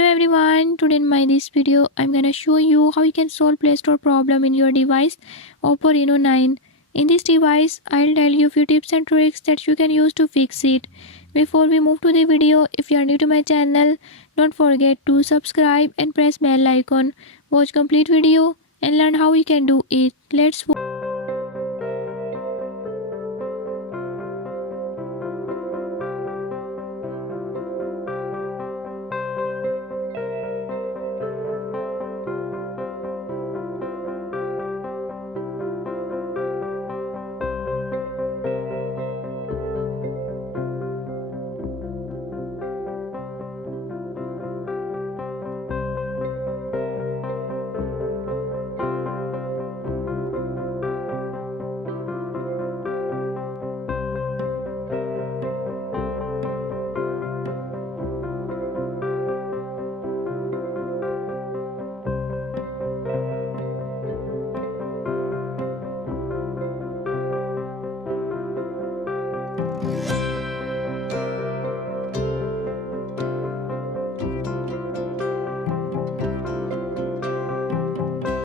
Hello everyone, today in my this video I'm gonna show you how you can solve Play Store problem in your device Oppo Reno 9. In this device I'll tell you few tips and tricks that you can use to fix it. Before we move to the video, if you are new to my channel, don't forget to subscribe and press bell icon. Watch complete video and learn how you can do it. Let's